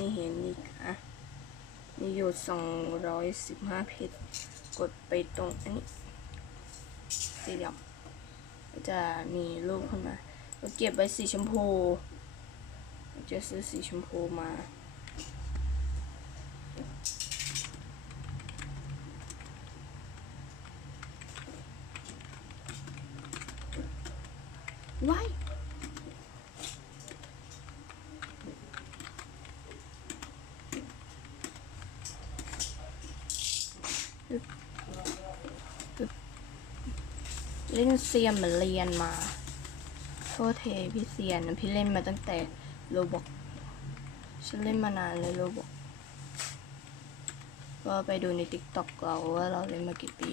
ไม่เห็นอีกอะ มีอยู่สองร้อยสิบห้าเพชรกดไปตรงอันนี้สีเหลี่ยมจะมีรูปขึ้นมา เราเก็บไว้สีชมพูจะซื้อสีชมพูมาว้าย เล่เซียนเหมือนเรียนมาโทษเทพี่เซียนพี่เล่นมาตั้งแต่โรบอกฉันเล่นมานานเลยโรบอกก็ไปดูในติ๊กต็อกเราว่าเราเล่นมากี่ปี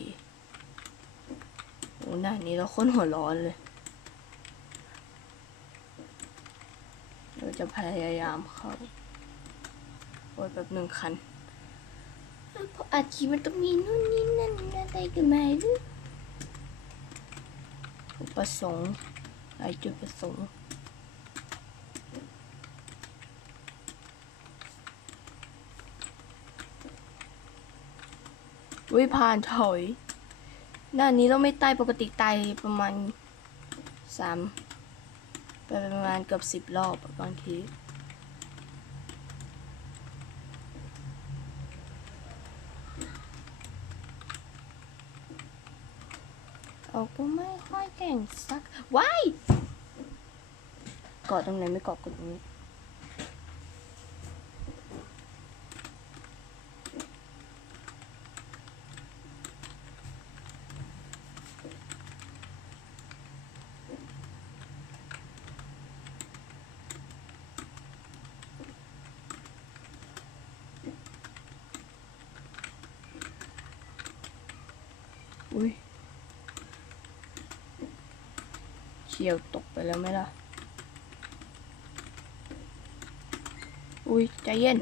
โอ้หน้านี้เราค้นหัวร้อนเลย เราจะพยายามเข้าโอ้ยแบบหนึ่งคันเพราะอาชีพมันต้องมีนู่นนี่นั่นอะไรกันมาหรือ อุปสงค์หลายจุดประสงค์วิพานถอย หน้านี้เราไม่ตายปกติตายประมาณสามไปประมาณเกือบสิบรอบอะบางที เขาก็ไม่ค่อยเก่งสักว้ายเกาะตรงไหนไม่เกาะกดตรงนี้ อุ้ยเฉียวตกไป แล้วไหมล่ะ อุ้ยใจเย็น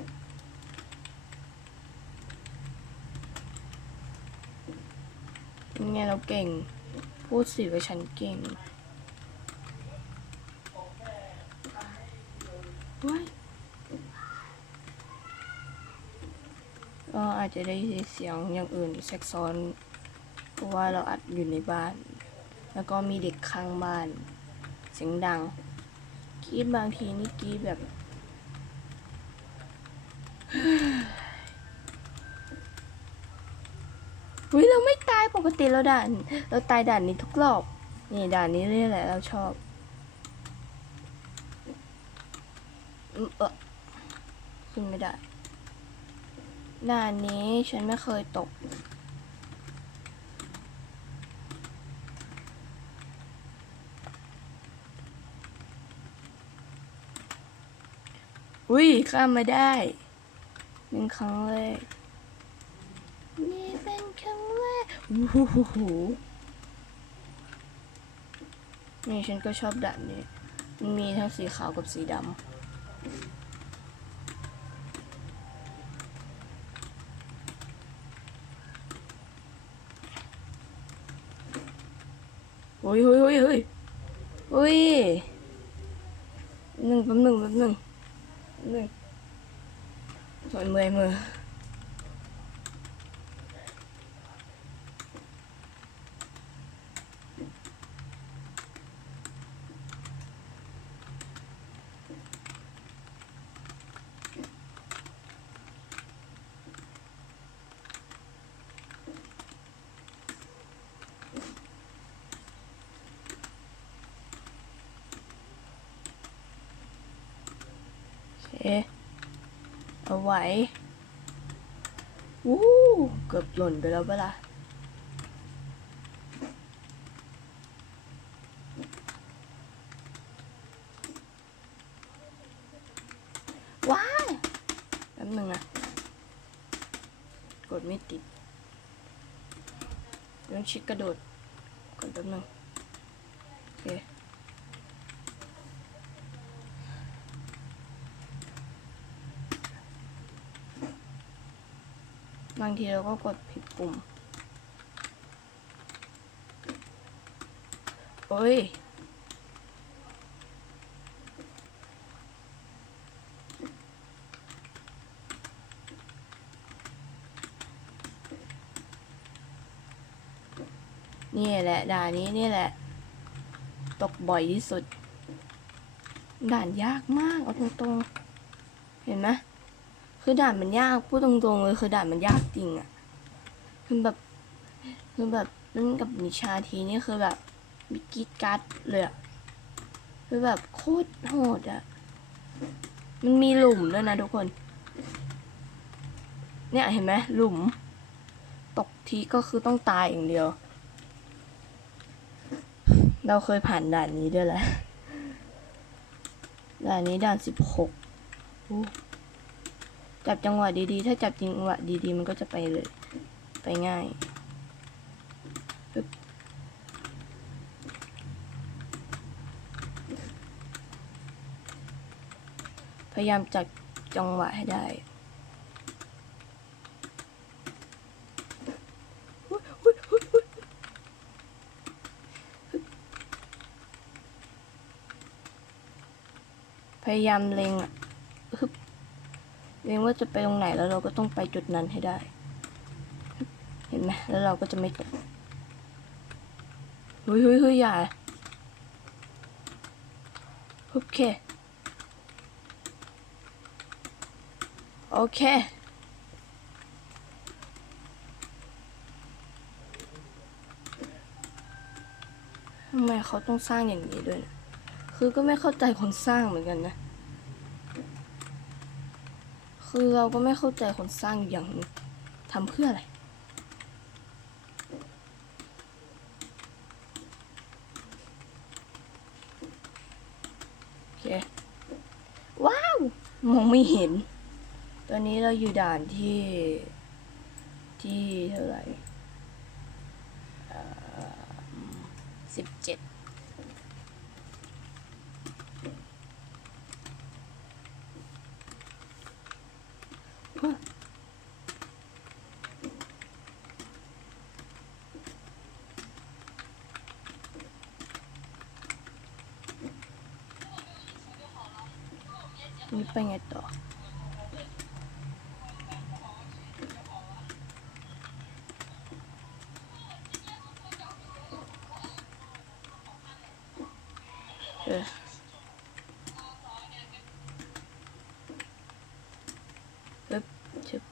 ยังไงเราเก่ง พูดสิว่าฉันเก่งว้ายก็อาจจะได้เสียงอย่างอื่นแทรกซ้อน เพราะว่าเราอัดอยู่ในบ้าน แล้วก็มีเด็กข้างบ้าน เสียงดังกรีดบางทีนี่กรีดแบบอุ้ยเราไม่ตายปกติเราด่าน เราตายด่านนี้ทุกรอบ นี่ด่านนี้นี่แหละเราชอบเออขึ้นไม่ได้ด่านนี้ฉันไม่เคยตก อุ้ยข้ามมาได้เป็นครั้งแรกนี่เป็นครั้งแรกอู้หูหูหูนี่ฉันก็ชอบด่านนี้มันมีทั้งสีขาวกับสีดำโอ้ยโอ้ยโอ้ยโอ้ยโอ้ยหนึ่งแป๊บหนึ่งแป๊บหนึ่ง แป๊บห เออเอาไว้วู้เกือบหล่นไปแล้วเปล่ะว้ายแป๊บหนึงนะกดไม่ติดต้องชิดกระโดดก่อนแป๊บหนึง บางทีเราก็กดผิดปุ่มโอ้ยนี่แหละ ด่านนี้นี่แหละ ตกบ่อยที่สุด ด่านยากมากเอาตรงๆ เห็นไหม คือด่านมันยากพูดตรงๆเลยคือด่านมันยากจริงอะคือแบบคือแบบเล่นกับนิชาทีนี่คือแบบมีกรีดกัดเลยอะคือแบบโคตรโหดอะมันมีหลุมด้วยนะทุกคน เนี่ยเห็นไหมหลุม ตกทีก็คือต้องตายอย่างเดียว เราเคยผ่านด่านนี้ด้วยแหละด่านนี้ด่านสิบหก จับจังหวะดีๆ ถ้าจับจังหวะดีๆ มันก็จะไปเลย ไปง่ายพยายามจับจังหวะให้ได้พยายามเล็งอะ เล็งว่าจะไปตรงไหนแล้วเราก็ต้องไปจุดนั้นให้ได้ เห็นไหมแล้วเราก็จะไม่ตกเฮ้ยเฮ้ยเฮ้ยอย่าโอเค โอเคทำไมเขาต้องสร้างอย่างนี้ด้วยนะคือก็ไม่เข้าใจคนสร้างเหมือนกันนะ คือเราก็ไม่เข้าใจคนสร้างอย่างทำเพื่ออะไร โอเค ว้าว มองไม่เห็น ตอนนี้เราอยู่ด่านที่ ที่เท่าไหร่สิบเจ็ด นี่ไปไงต่อ เออปึ๊บชึบ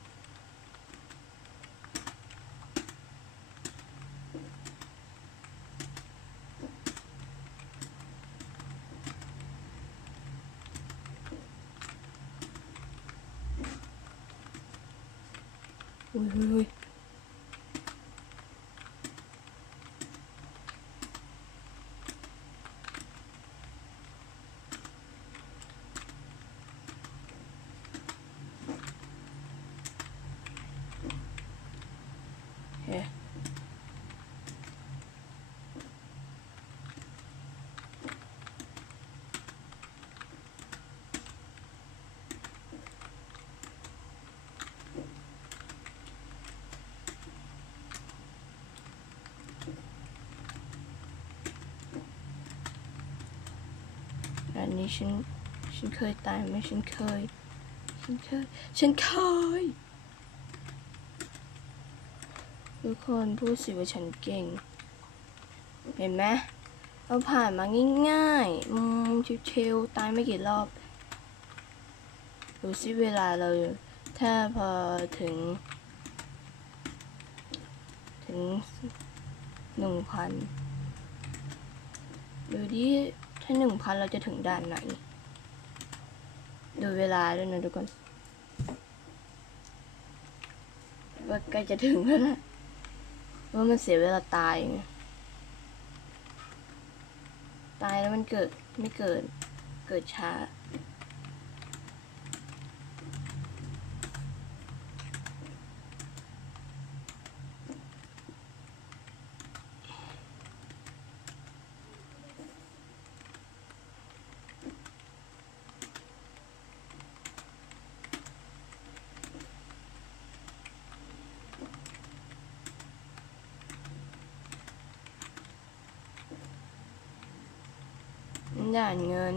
อุ้ยอุ้ยอุ้ยเฮ้อั นนี้ฉันฉันเคยตายไหมฉันเคย ฉันเคย ฉันเคย ทุกคนพูดสิว่าฉันเก่ง เห็นไหมเราผ่านมาง่ายๆอืมชิวๆตายไม่กี่รอบ ดูสิเวลาเราถ้าพอถึง ถึงหนึ่งพันดูดิ ถ้าหนึ่งพันเราจะถึงด่านไหน ดูเวลาด้วยนะทุกคน ว่าใกล้จะถึงแล้วนะว่ามันเสียเวลาตายไงตายแล้วมันเกิดไม่เกิด เกิดช้า ด่านเงิน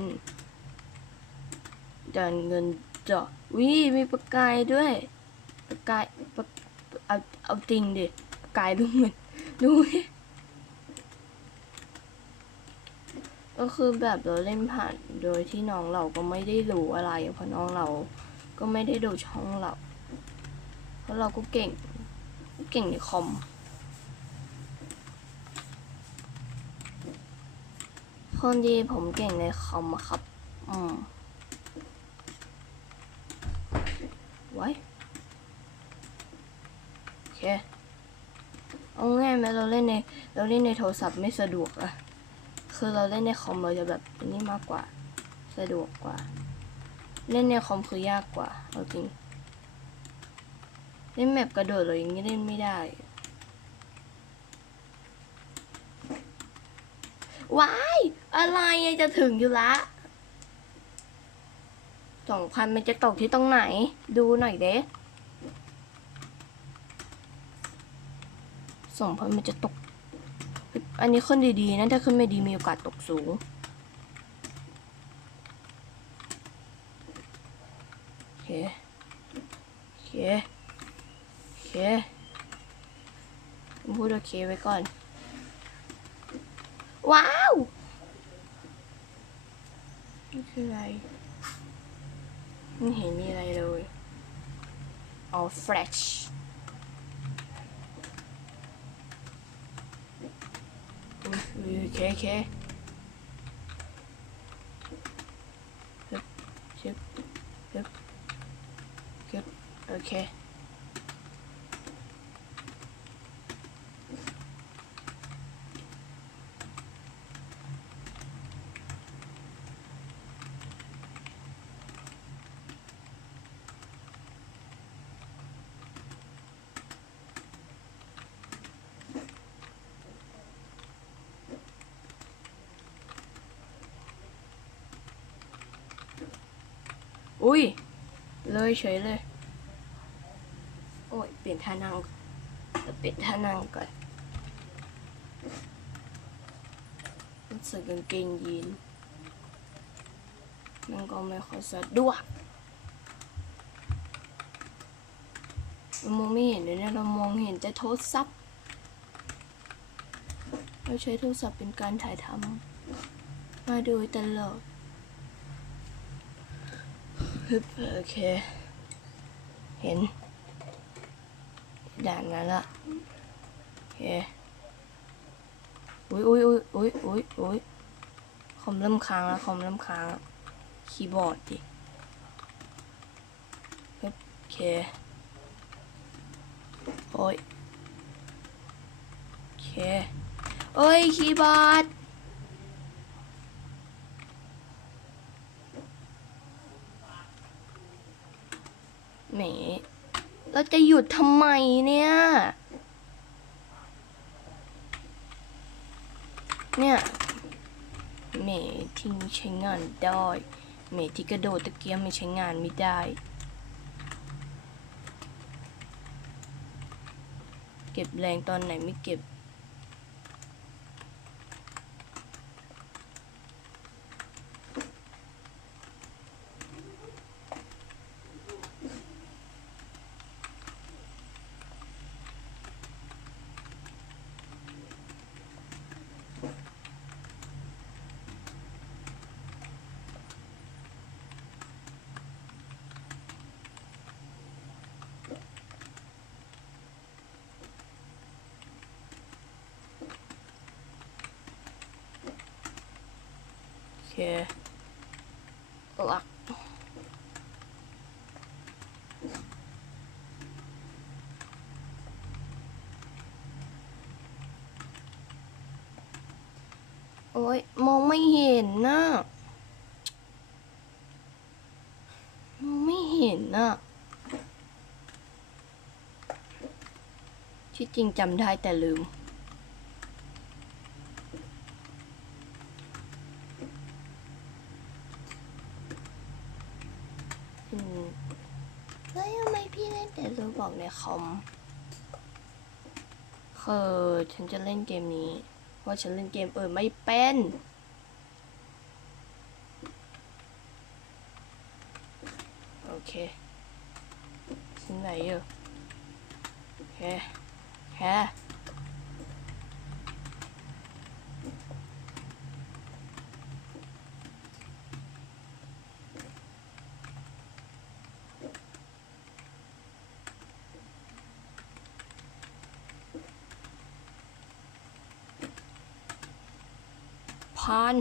ด่านเงินจาะวิมีประกายด้วย ประกายประเอาเอาจริงดิประกายดูเงินดูก็คือแบบเราเล่นผ่านโดยที่น้องเราก็ไม่ได้รู้อะไรเพราะน้องเราก็ไม่ได้ดูช่องเรา เพราะเราก็เก่ง เก่งในคอม คนดีผมเก่งในคอมครับ อืมไว้โอเค เอาง่ายไหมเราเล่นใน เราเล่นในโทรศัพท์ไม่สะดวกอะคือเราเล่นในคอมเราจะแบบนี้มากกว่า สะดวกกว่า เล่นในคอมคือยากกว่าเอาจริง เล่นแมปกระโดดเลยอย่างนี้เล่นไม่ได้ว้าย อะไรจะถึงอยู่ละสองพันมันจะตกที่ตรงไหน ดูหน่อยเด้สองพันมันจะตก อันนี้ขึ้นดีๆนะถ้าขึ้นไม่ดีมีโอกาสตกสูง โอเค โอเค โอเคพูดโอเคไว้ก่อน ว้าว นี่คืออะไร ไม่เห็นมีอะไรเลยเอา fresh อุ๊ยอุ๊ยโอเคโอเคฮึบชึบฮึบฮึบโอเค อุ้ย เลยเฉยเลย โอ้ย เปลี่ยนท่านั่งเดี๋ยวเปลี่ยนท่านั่งก่อนรู้สึกกางเกงยีนมันก็ไม่ค่อยสะดวกเรามองไม่เห็นเลยนี่ยเรามองเห็นแต่โทรศัพท์เราใช้โทรศัพท์เป็นการถ่ายทำมาโดยตลอด ฮึบโอเค เห็น ด่านนั้นละโอเคอุ้ยอุ้ยอุ้ยอุ้ยอุ้ยอุ้ยคอมเริ่มค้างแล้วคอมเริ่มค้างคีย์บอร์ดดิโอเคโอ้ยโอเคโอ้ยคีย์บอร์ด แหมเราจะหยุดทำไมเนี่ย เนี่ยแหมที่ใช้งานได้แหมที่กระโดดตะเกียบไม่ใช้งานไม่ได้เก็บแรงตอนไหนไม่เก็บ ยมองไม่เห็นนะมองไม่เห็นนะที่จริงจำได้แต่ลืมอืมแล้วทำไมพี่เล่นแต่รูบอกในคอมคือฉันจะเล่นเกมนี้ เพราะฉันเล่นเกมเออไม่เป็น โอเคสิ่งไหนอยู่โอเคแค่ ผ่าน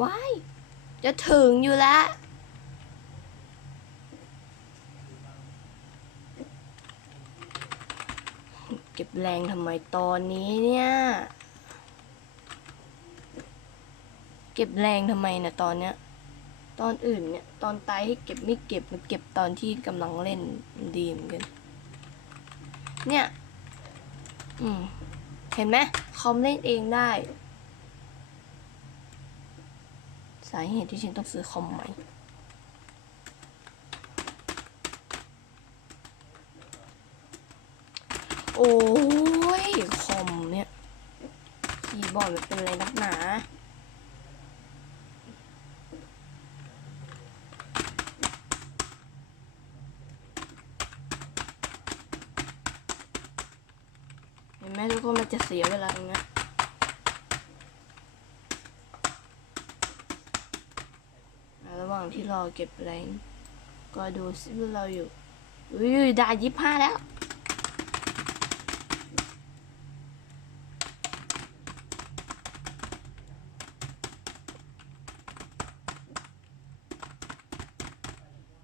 ว้ายจะถึงอยู่แล้ว เก็บแรงทำไมตอนนี้เนี่ย เก็บแรงทำไมนะตอนเนี้ย ตอนอื่นเนี่ย ตอนตายให้เก็บไม่เก็บมาเก็บตอนที่กำลังเล่นดีเหมือนกัน เนี่ย อืม เห็นไหมคอมเล่นเองได้ สาเหตุที่ฉันต้องซื้อคอมใหม่โอ้ยคอมเนี่ยคีย์บอร์ดมันเป็นอะไรนักหนาเห็นไหมทุกคนมันจะเสียเวลาตรงเที่เรางที่รอเก็บแรงก็ดูซิว่าเราอยู่อุ้ยได้ยี่ห้าแล้ว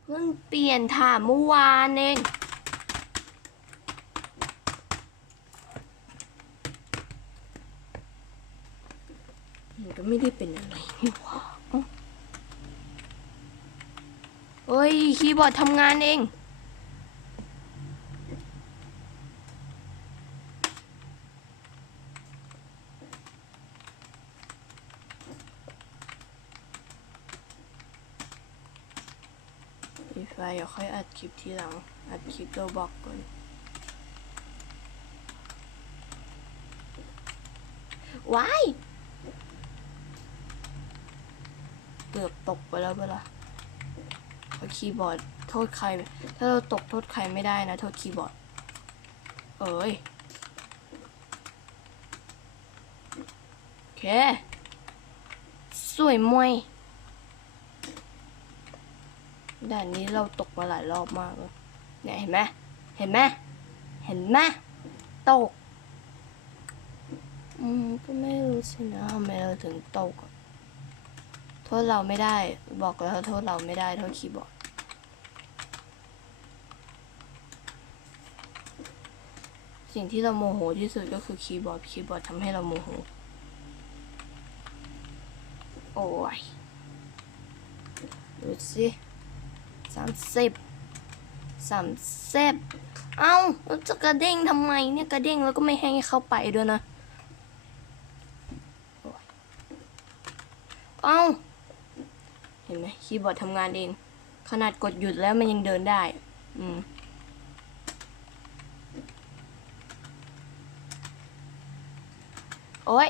เพิ่งเปลี่ยนถ่าเมื่อวานเอง มันก็ไม่ได้เป็นอะไรนี่หว่า เฮ้ย คีย์บอร์ดทำงานเองปิดไฟเดี๋ยวค่อยอัดคลิปทีหลัง อัดคลิปตัวบอกก่อนว้าย เกือบตกไปแล้วเปล่า คีย์บอร์ดโทษใคร ถ้าเราตกโทษใครไม่ได้นะ โทษคีย์บอร์ด เอ้ยโอเค สวยมวยด่านนี้เราตกมาหลายรอบมากเลยเนี่ยเห็นไหมเห็นไหมเห็นไหมตก อืมก็ไม่รู้สินะทำไมเราถึงตกอะ โทษเราไม่ได้ บอกแล้วโทษเราไม่ได้โทษคีย์บอร์ดสิ่งที่เราโมโหที่สุดก็คือคีย์บอร์ดคีย์บอร์ดทำให้เราโมโห โอ้ยดูสิสามสิบสามสิบเอ้าแล้วจะกระเด้งทำไมเนี่ยกระเด้งแล้วก็ไม่ให้เข้าไปด้วยนะ เอ้า เห็นไหมคีย์บอร์ดทำงานเอง ขนาดกดหยุดแล้วมันยังเดินได้ อืมโอ้ย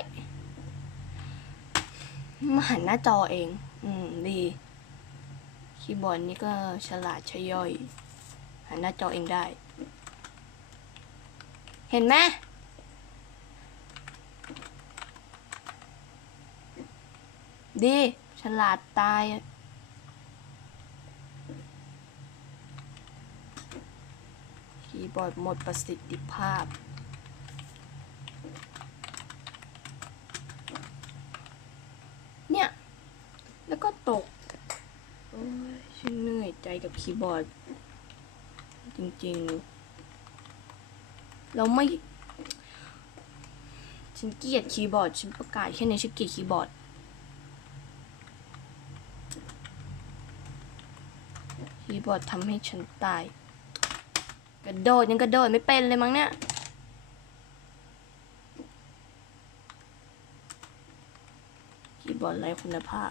มาหันหน้าจอเอง อืม ดี คีย์บอร์ดนี่ก็ฉลาดชะย่อย หันหน้าจอเองได้ เห็นไหมดี ฉลาดตายคีย์บอร์ดหมดประสิทธิภาพ เนี่ย แล้วก็ตก โอ้ยฉันเหนื่อยใจกับคีย์บอร์ด จริงๆ เราไม่ ฉันเกลียดคีย์บอร์ด ฉันประกาศแค่นี้ฉันเกลียดคีย์บอร์ด ย์บอร์ดทำให้ฉันตาย กระโดดยังกระโดดไม่เป็นเลยมั้งเนี่ยคีย์บอร์ดไร้คุณภาพ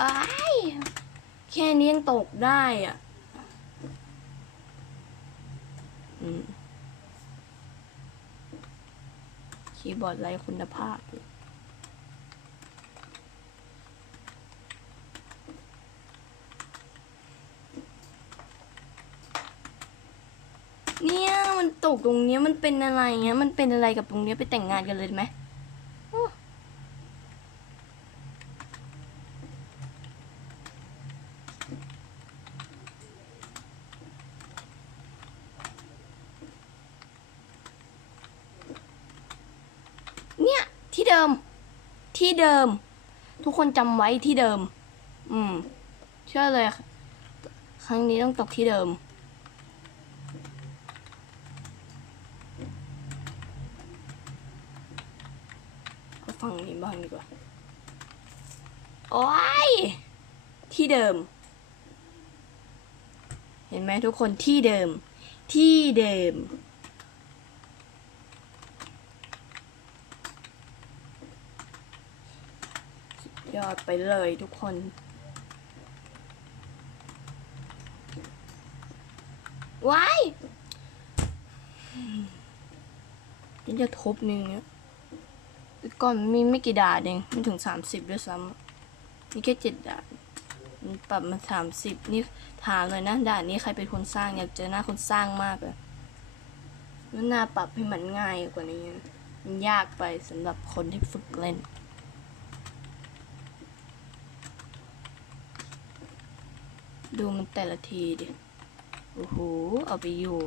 อ้แค่นี้ยังตกได้อะอืมคีย์บอร์ดไร้คุณภาพเเนี่ยมันตกตรงเนี้ยมันเป็นอะไรเงี้ยมันเป็นอะไรกับตรงเนี้ยไปแต่งงานกันเลยไหมเนี่ยที่เดิม ที่เดิม ทุกคนจำไว้ที่เดิม อืม เชื่อเลย ครั้งนี้ต้องตกที่เดิม เอาฝั่งนี้บ้างดีกว่า โอ้ย ที่เดิม เห็นไหมทุกคนที่เดิม ที่เดิม ยอดไปเลยทุกคนว้ายนี่จะทบหนึ่งเนี่ยก่อนมีไม่กี่ดานเองไม่ถึงสามสิบด้วยซ้ำ นี่แค่เจ็ดด่านปรับมาสามสิบนี่ถามเลยนะด่านนี้ใครเป็นคนสร้างอยากเจอหน้าคนสร้างมากเลยแล้วหน้าปรับให้มันง่ายกว่านี้มันยากไปสำหรับคนที่ฝึกเล่นดูมันแต่ละทีดิ โอ้โห เอาไปอยู่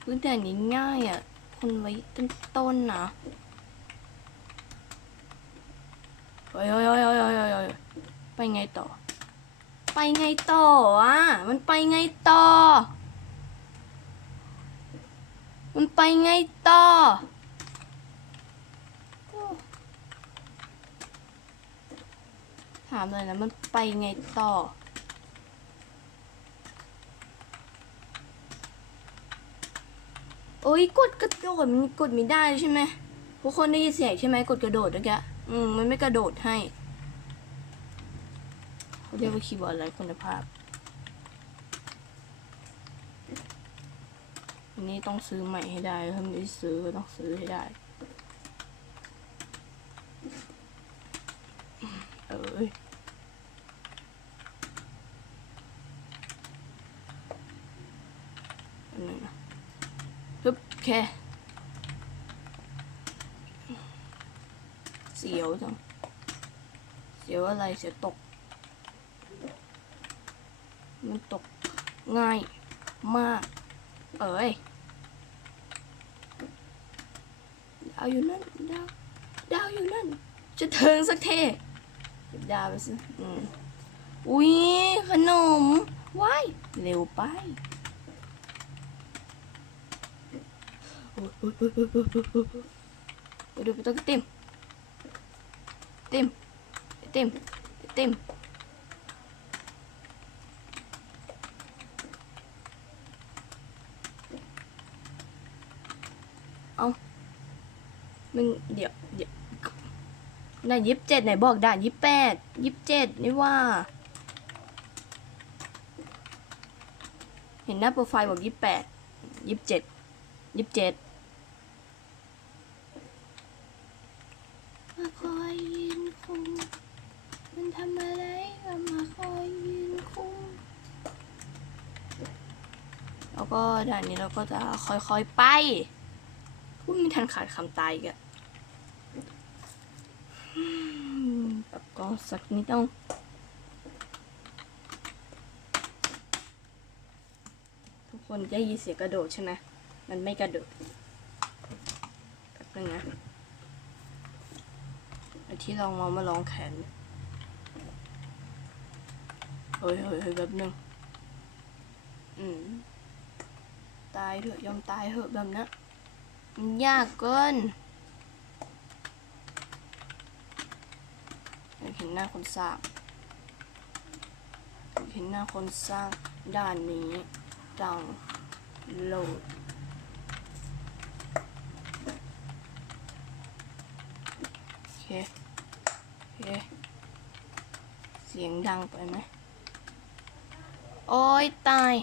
พื้นแต่นี้ง่ายอะ คนไว้ต้นต้นนะ เฮ้ยเฮ้ยเฮ้ยเฮ้ยเฮ้ยเฮ้ยเฮ้ยไปไงต่อ ไปไงต่ออะ มันไปไงต่อ มันไปไงต่อ ถามเลยนะ มันไปไงต่อโอ้ยกดกระโดดมันกดไม่ได้ใช่ไหมทุกคนได้ยินเสียงใช่ไหมกดกระโดดเมื่อกี้ อืมมันไม่กระโดดให้เขาเรียกว่าคีย์บอร์ดไร้คุณภาพ อันนี้ต้องซื้อใหม่ให้ได้ถ้าไม่ได้ซื้อก็ต้องซื้อให้ได้ เอ้ยอันนึงนะฮึบโอเค สียวจังเสียวอะไรเสียวตก มันตกง่ายมาก เอ้ยดาวอยู่นั่นดาวดาวอยู่นั่น จะเทิงสักเทเก็บดาวไปสิอืมอุ้ยขนมว้ายเร็วไปโอ้ยโอ้ยโอ้ยโอ้ยโอ้ยโอ้ยโอ้ยไปดูไปตัวกระติม ติมติมติมเอามึงเดี๋ยวเดี๋ยวด่านยิบเจ็ดไหนบอกด่านยิบแปดยิบเจ็ดนี่ว่า เห็นหน้าโปรไฟล์บอกยิบแปดยิบเจ็ดยิบเจ็ด มาคอยยืนคุมมันทำอะไรก็มาคอยยืนคุมแล้วก็ ด่านนี้เราก็จะค่อยๆไปพูดไม่ทันขาดคำตายอีกอะอืมแบบก็สักนิดต้องทุกคนได้ยินเสียงกระโดดใช่ไหมมันไม่กระโดดแป๊บนึงนะไอที่ลองมามาลองแขนเฮ้ยเฮ้ยเฮ้ยแบบนึงอืม ตายเถอะยอมตายเถอะแบบนั้นมันยากเกินอยากเห็นหน้าคนสร้างอยากเห็นหน้าคนสร้างด้านนี้ดังโหลดโอเคโอเคเสียงดังไปไหมโอ้ยตาย